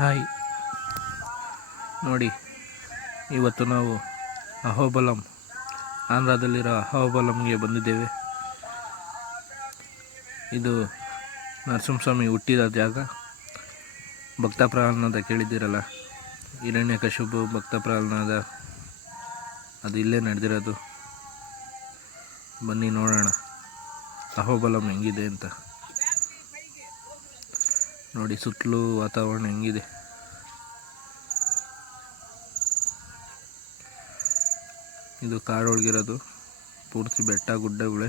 Hi. ನೋಡಿ, ಇವತ್ತು ನಾವು ಅಹೋಬಲಂ, ಆಂಧ್ರದಲ್ಲಿರೋ ಅಹೋಬಲಂಗೆ ಬಂದಿದ್ದೇವೆ. ಇದು ನರಸಿಂಹಸ್ವಾಮಿ ಹುಟ್ಟಿದ ಜಾಗ. ಭಕ್ತ ಪ್ರಹ್ಲಾದ ಕೇಳಿದ್ದೀರಲ್ಲ ಹಿರಣ್ಯಕಶಿಪು ಭಕ್ತ ಪ್ರಹ್ಲಾದ ಅದು ಇಲ್ಲೇ ನಡೆದಿರೋದು. ಬನ್ನಿ ನೋಡೋಣ, ಅಹೋಬಲಂ ಹೆಂಗಿದೆ ಅಂತ. ನೋಡಿ ಸುತ್ತಲೂ ವಾತಾವರಣ ಹೆಂಗಿದೆ. ಇದು ಕಾಡೊಳಗಿರೋದು ಪೂರ್ತಿ ಬೆಟ್ಟ ಗುಡ್ಡಗಳೇ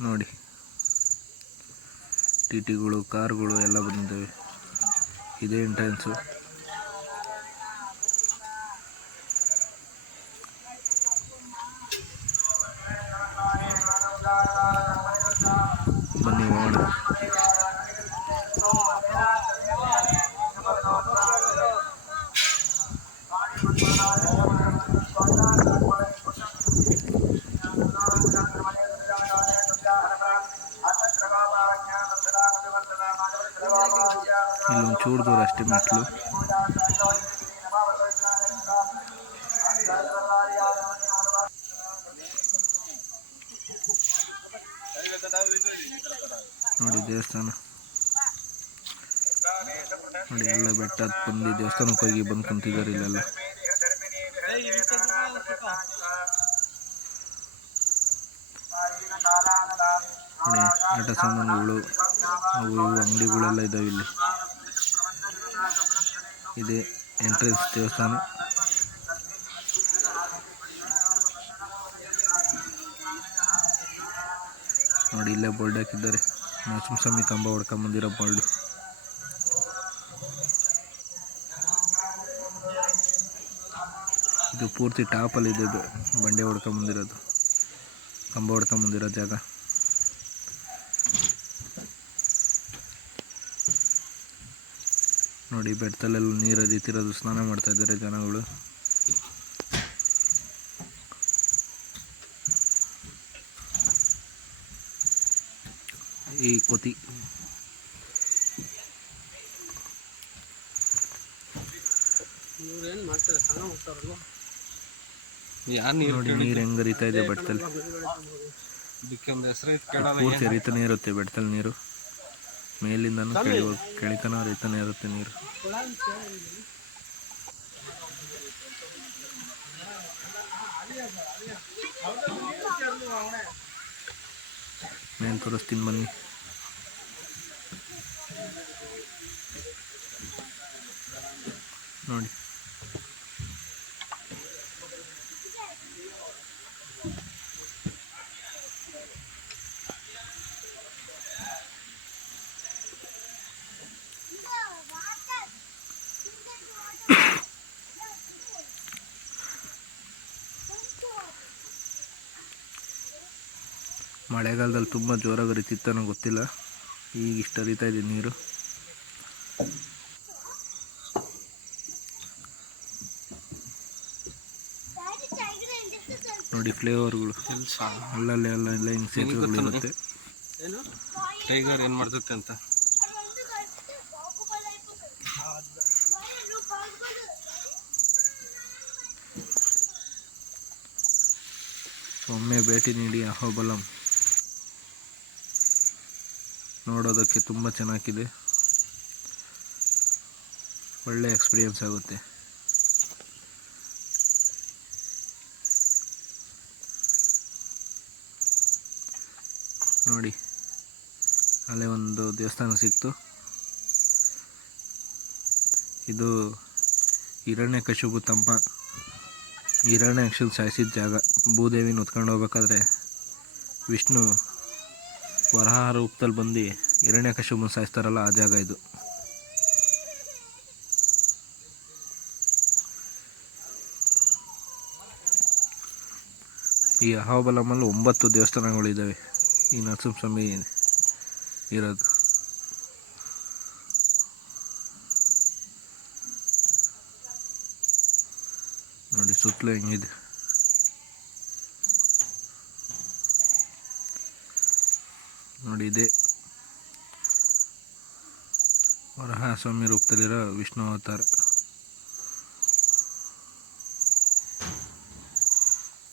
ನೋಡಿ. ಟಿ ಟಿಗಳು ಕಾರ್ಗಳು ಎಲ್ಲ ಬಂದಿದ್ದಾವೆ. ಇದೇ ಎಂಟ್ರೆನ್ಸು. ನೋಡಿ ದೇವಸ್ಥಾನ. ನೋಡಿ ಎಲ್ಲ ಬೆಟ್ಟ ಬಂದು ದೇವಸ್ಥಾನಕ್ಕೆ ಹೋಗಿ ಬಂದು ಕುಂತಿದ್ದಾರೆ ಇಲ್ಲೆಲ್ಲ. ನೋಡಿ ಆಟ ಸಾಮಾನುಗಳು, ಅವು ಇವು ಅಂಗಡಿಗಳೆಲ್ಲ ಇದಾವೆ ಇಲ್ಲಿ. ಇದೆ ಎಂಟ್ರೆನ್ಸ್ ದೇವಸ್ಥಾನ. ನೋಡಿ ಇಲ್ಲೇ ಬೋರ್ಡ್ ಹಾಕಿದ್ದಾರೆ. ನರಸಿಂಹಸ್ವಾಮಿ ಕಂಬ ಹೊಡ್ಕೊಂಬಂದಿರೋ ಬೋರ್ಡು ಇದು ಪೂರ್ತಿ ಟಾಪಲ್ಲಿ ಇದು ಬಂಡೆ ಹೊಡ್ಕೊಂಬಂದಿರೋದು ಕಂಬ ಹೊಡ್ಕೊಂಬಂದಿರೋ ಜಾಗ. ನೋಡಿ ಬೆಟ್ಟದಲ್ಲೆಲ್ಲ ನೀರು ಹರಿತಿರೋದು, ಸ್ನಾನ ಮಾಡ್ತಾ ಇದ್ದಾರೆ ಜನಗಳು. ಈ ಕೊತಿ. ಯಾರು ನೀರು ನೋಡಿ ನೀರು ಹೆಂಗ್ ಹರಿತಾ ಇದೆ ಬೆಟ್ಟದಲ್ಲಿ. ಪೂರ್ತಿ ಹರಿತಾನೆ ಇರುತ್ತೆ ಬೆಟ್ಟದಲ್ಲಿ ನೀರು. ಮೇಲಿಂದನೂ ಕೆಳಿ ಕೆಳಿತನ ಹರಿತಾನೆ ಇರುತ್ತೆ ನೀರು. ಮೇಲ್ ತೋರಿಸ್ತೀನಿ ಬನ್ನಿ. ನೋಡಿ. ಮಳೆಗಾಲದಲ್ಲಿ ತುಂಬ ಜೋರಾಗಿ ಹರಿತಿತ್ತನೋ ಗೊತ್ತಿಲ್ಲ. ಈಗ ಇಷ್ಟು ಹರಿತಾ ಇದೆ ನೀರು. ನೋಡಿ ಫ್ಲೇವರ್ಗಳು ಅಲ್ಲಲ್ಲಿ ಅಲ್ಲ ಎಲ್ಲ ಹಿಂಗೆ ಸೇತುವೆಗಳು ಇರುತ್ತೆ. ಏನು ಟೈಗರ್ ಏನು ಮಾಡ್ತೈತೆ ಅಂತ? ಒಮ್ಮೆ ಭೇಟಿ ನೀಡಿ ಅಹೋಬಲಂ. ನೋಡೋದಕ್ಕೆ ತುಂಬ ಚೆನ್ನಾಗಿದೆ. ಒಳ್ಳೆ ಎಕ್ಸ್ಪೀರಿಯನ್ಸ್ ಆಗುತ್ತೆ. ನೋಡಿ, ಅಲ್ಲೇ ಒಂದು ದೇವಸ್ಥಾನ ಸಿಕ್ತು. ಇದು ಹಿರಣ್ಯಕಶಿಪು ತಮ್ಮ ಹಿರಣ್ಯಾಕ್ಷನ್ ಸಾಯಿಸಿದ ಜಾಗ. ಭೂದೇವಿನ ಹೊತ್ಕೊಂಡು ಹೋಗ್ಬೇಕಾದ್ರೆ ವಿಷ್ಣು ವರಹ ರೂಪದಲ್ಲಿ ಬಂದು ಹಿರಣ್ಯಕಶಿಪುನ ಸಾಯಿಸ್ತಾರಲ್ಲ, ಆ ಜಾಗ ಇದು. ಈ ಅಹಾಬಲಮಲ್ಲಿ ಒಂಬತ್ತು ದೇವಸ್ಥಾನಗಳು ಇದ್ದಾವೆ ಈ ನರಸಿಂಹಸ್ವಾಮಿ ಇರೋದು. ನೋಡಿ, ಸುತ್ತಲೂ ಹೆಂಗಿದೆ. ನೋಡಿ, ಇದೆ. ವರಹ ಸ್ವಾಮಿ ರೂಪದಲ್ಲಿರೋ ವಿಷ್ಣು ಅವತಾರ.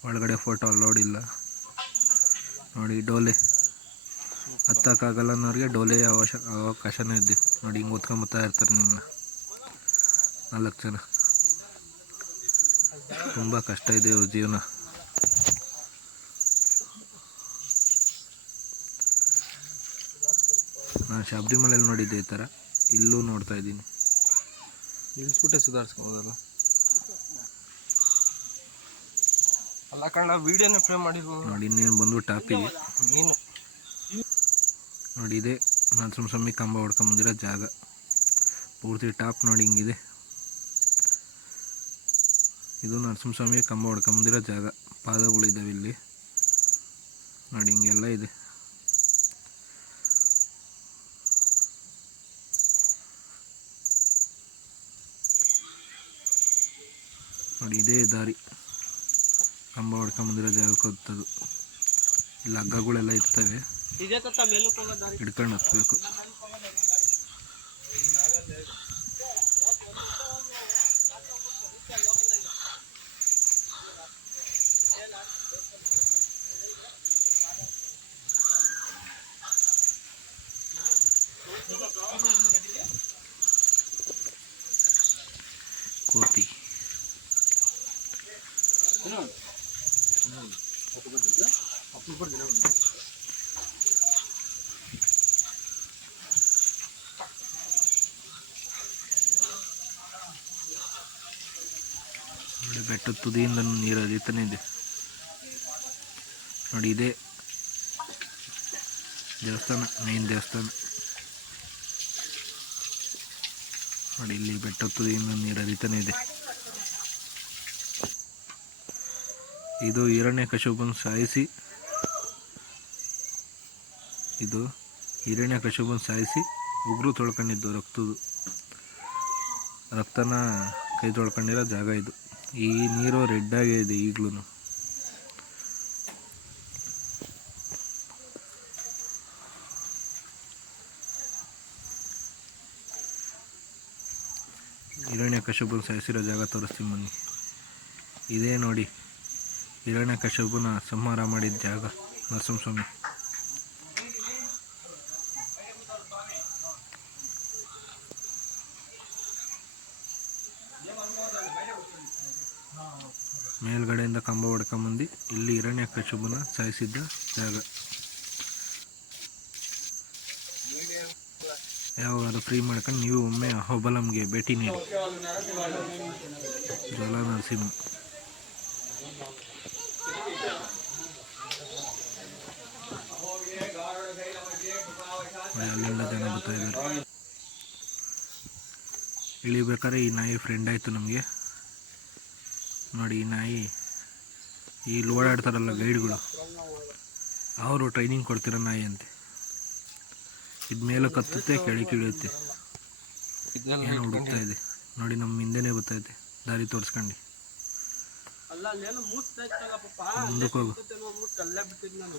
ಒಳಗಡೆ ಫೋಟೋ ಅಲೋಡ್ ಇಲ್ಲ. ನೋಡಿ, ಡೋಲೆ. ಹತ್ತಕ್ಕಾಗಲ್ಲ ಅನ್ನೋರಿಗೆ ಡೋಲೆ ಅವಶ, ಅವಕಾಶನೂ ಇದೆ. ನೋಡಿ, ಹಿಂಗೆ ಓದ್ಕೊಂಬತ್ತಾ ಇರ್ತಾರೆ ನಿಮ್ಮನ್ನ ನಾಲ್ಕು ಜನ. ತುಂಬ ಕಷ್ಟ ಇದೆ ಇವ್ರ ಜೀವನ. ನಾನು ಶಬರಿಮಲೆಯಲ್ಲಿ ನೋಡಿದ್ದೆ ಈ ಥರ ಇಲ್ಲೂ ನೋಡ್ತಾ ಇದ್ದೀನಿ. ಇಳಿಸ್ಬಿಟ್ಟೆ ಸುಧಾರಿಸ್ಬೋದಲ್ಲ ಅಲ್ಲ ಕಣ್ಣ ವಿಡಿಯೋನೇ ಪ್ಲೇ ಮಾಡಿರ್ಬೋದು ನೋಡಿ ಇನ್ನೇನು ಬಂದು ಟಾಪಿಗೆ ನೀನು. ನೋಡಿ ಇದೆ. ನರಸಿಂಹಸ್ವಾಮಿ ಕಂಬ ಹೊಡ್ಕೊಂಬಂದಿರೋ ಜಾಗ. ಪೂರ್ತಿ ಟಾಪ್ ನೋಡಿ ಹಿಂಗಿದೆ. ಇದು ನರಸಿಂಹಸ್ವಾಮಿ ಕಂಬ ಹೊಡ್ಕೊಂಬಂದಿರೋ ಜಾಗ. ಪಾದಗಳಿದ್ದಾವೆ ಇಲ್ಲಿ. ನೋಡಿ ಹಿಂಗೆಲ್ಲ ಇದೆ. ನೋಡಿ ಇದೇ ದಾರಿ. ಕಂಬ ಹೊಡ್ಕೊಂಬಂದಿರೋ ಜಾಗಕ್ಕೆ ಹೋಗ್ತದೆ. ಇಲ್ಲಿ ಹಗ್ಗಗಳೆಲ್ಲ ಇರ್ತವೆ. ಹಿಡ್ಕೊಂಡು ಹತ್ಬೇಕು ಕೋತಿ ನೋಡಿ ಬೆಟ್ಟದ ತುದಿಯಿಂದ ನೀರು ಹರಿತಾನೆ ಇದೆ. ನೋಡಿ, ಇದೆ ದೇವಸ್ಥಾನ ಮೇನ್ ದೇವಸ್ಥಾನ. ನೋಡಿ, ಇಲ್ಲಿ ಬೆಟ್ಟದ ತುದಿಯಿಂದ ನೀರು ಹರಿತಾನೆ ಇದೆ. ಇದು ಹಿರಣ್ಯ ಕಶುಬನ್ ಸಾಯಿಸಿ, ಇದು ಹಿರಣ್ಯ ಕಶುಬನ್ ಸಾಯಿಸಿ ಉಗುರು ತೊಳ್ಕೊಂಡಿದ್ದು ರಕ್ತದು ರಕ್ತನ ಕೈ ತೊಳ್ಕೊಂಡಿರೋ ಜಾಗ ಇದು. ಈ ನೀರು ರೆಡ್ ಆಗಿದೆ ಈಗಲೂ. ಹಿರಣ್ಯ ಕಶುಬನ್ ಸಾಯಿಸಿರೋ ಜಾಗ ತೋರಿಸ್ತೀನಿ ಬನ್ನಿ. ಇದೇ ನೋಡಿ ಹಿರಣ್ಯ ಕಶುಬನ ಸಂಹಾರ ಮಾಡಿದ ಜಾಗ ನರಸಿಂಹಸ್ವಾಮಿ. ಮೇಲ್ಗಡೆಯಿಂದ ಕಂಬ ಹೊಡ್ಕೊಂಬಂದು ಇಲ್ಲಿ ಹಿರಣ್ಯ ಕಶುಬನ ಸಾಯಿಸಿದ್ದ ಜಾಗ. ಯಾವಾಗಾದ್ರೂ ಫ್ರೀ ಮಾಡ್ಕೊಂಡು ನೀವು ಒಮ್ಮೆ ಅಹೋಬಲಂಗೆ ಭೇಟಿ ನೀಡಿ. ಜ್ವಲ ನರಸಿಂಹ. ಅಲ್ಲಿಂದ ಜನ ಬರ್ತಾ ಇದ್ದಾರೆ. ಇಳಿಬೇಕಾದ್ರೆ ಈ ನಾಯಿ ಫ್ರೆಂಡ್ ಆಯಿತು ನಮಗೆ. ನೋಡಿ ಈ ನಾಯಿ. ಈ ಓಡಾಡ್ತಾರಲ್ಲ ಗೈಡ್ಗಳು. ಅವರು ಟ್ರೈನಿಂಗ್ ಕೊಡ್ತಿರೋ ನಾಯಿ ಅಂತೆ. ಇದು ಮೇಲೆ ಕತ್ತುತ್ತೆ ಕೆಳಗೆ ಇಳಿಯುತ್ತೆ ಏನು ಹುಡುಕ್ತಾ ಇದೆ. ನೋಡಿ ನಮ್ಮ ಹಿಂದೆನೇ ಬರ್ತೈತೆ ದಾರಿ ತೋರಿಸ್ಕೊಂಡು. ಮುಂದಕ್ಕೆ ಹೋಗು. ಅಲ್ಲೇ ಬಿಟ್ಟಿದ್ ನಾನು.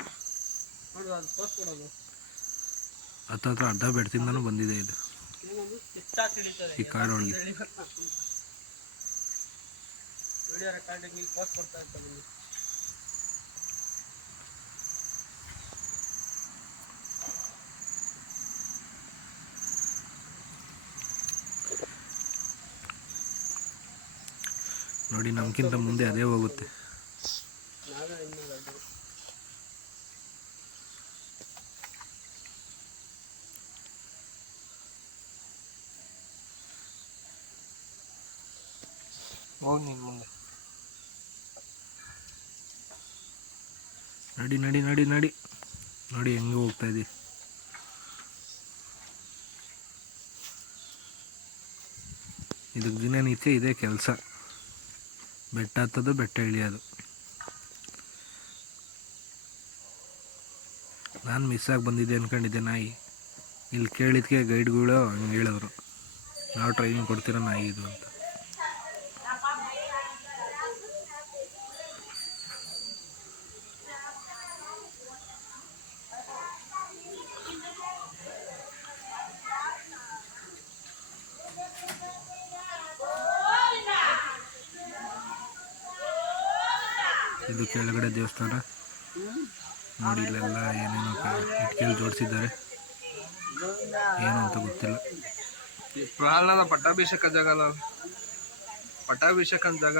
ನೋಡು ಅದು ತೋರಿಸ್ಕೊಡೋದು ಹತ್ತತ್ರ ಅರ್ಧ ಬೆಡ್ತಿಂದನೂ ಬಂದಿದೆ ಇದು. ಈ ಕಾಡೊಳಗೆ. ವಿಡಿಯೋ ರೆಕಾರ್ಡಿಂಗ್ ಪೋಸ್ಟ್ ಕೊಡ್ತಾ ಇರ್ತಾ ಇಲ್ಲಿ. ನೋಡಿ ನಮ್ಗಿಂತ ಮುಂದೆ ಅದೇ ಹೋಗುತ್ತೆ. ಹೋಗಿ ನೀನು ಮುಂದೆ. ನಡಿ ನಡಿ ನಡಿ ನಡಿ. ನೋಡಿ, ಹೆಂಗೆ ಹೋಗ್ತಾ ಇದೆ. ಇದಕ್ಕೆ ದಿನನಿತ್ಯ ಇದೇ ಕೆಲಸ. ಬೆಟ್ಟ ಹತ್ತೋದು, ಬೆಟ್ಟ ಇಳಿಯೋದು. ನಾನು ಮಿಸ್ ಆಗಿ ಬಂದಿದ್ದೆ ಅಂದ್ಕೊಂಡಿದ್ದೆ ನಾಯಿ. ಇಲ್ಲಿ ಕೇಳಿದ್ಕೆ ಗೈಡ್ಗಳು ಹಂಗೆ ಹೇಳೋರು ನಾವು ಟ್ರೈನಿಂಗ್ ಕೊಡ್ತೀರ ನಾಯಿ ಇದು ಅಂತ. ಇದು ಕೆಳಗಡೆ ದೇವಸ್ಥಾನ. ನೋಡಿ, ಇಲ್ಲೆಲ್ಲ ಏನೇನು ಇಟ್ಕೆಲ್ ಜೋಡಿಸಿದ್ದಾರೆ. ಏನು ಅಂತ ಗೊತ್ತಿಲ್ಲ. ಪ್ರಹ್ಲಾದ ಪಟ್ಟಾಭಿಷೇಕ ಜಾಗ ಅಲ್ಲ. ಪಟ್ಟಾಭಿಷೇಕ ಜಾಗ.